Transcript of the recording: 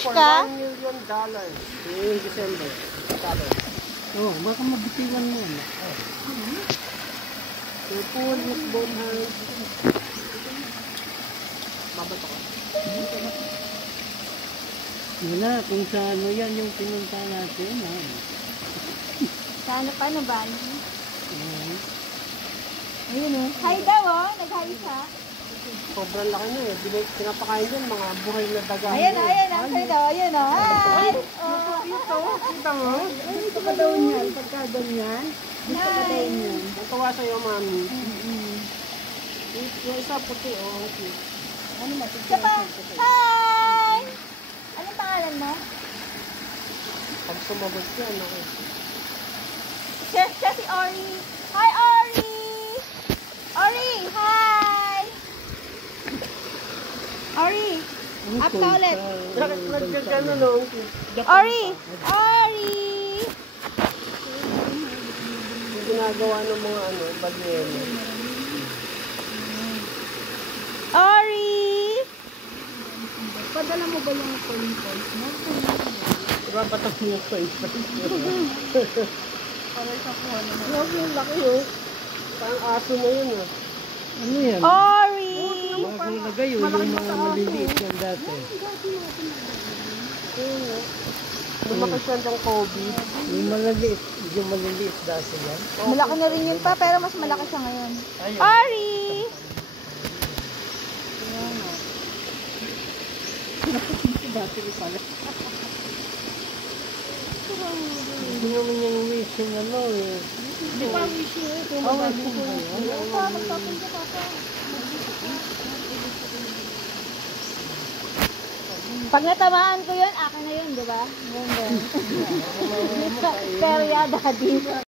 For Ka? $1 million in December. Oh, baka mabitiwan mo. Your pool with both hands. Babato ko. Yun na, kung sa ano yan yung pinunta natin. Sa ano pa, no, Bali? Ayun oh. Hi daw oh. Nag-hi siya. Sobrang laki na eh. Pinapakain din mga buhay na daga. Ayan oh, ayan oh. Hi daw, ayan oh. Hi! Ito, kita mo? Ay, ito ka daw niyan. Pagka ganyan. Ito ka daw niyan. Natuwa sa'yo, mami. Yung isa puti, oh. Okay. Ano ba? Siya pa. Hi! Anong pangalan mo? Pag sumagot yan, okay. Siya si Ori. Hi, Ori! Ori, hi! Ori, up ka ulit. Bakit nagkagano, no? Ori! Ori! Yung ginagawa ng mga ano, bagyero. Ori! Padala mo ba yung coin mo? Ibabatak mo yung face. Para sa kuha naman. Huwag yung laki, oh. Parang aso na yun, ah. Ano yan? Ori! Huwag nilagay yung mga maliliit yan dati. Lumaki siya ng COVID. Yung maliliit dati yan. Malaki na rin yun pa, pero mas malaki siya ngayon. Ori! Dati pala. Hindi naman yung wishing ano eh. Hindi pa wishing eh. Kung wishing ba yun? Pag natamaan ko yun, akin na yun, di ba? Pero ya, daddy.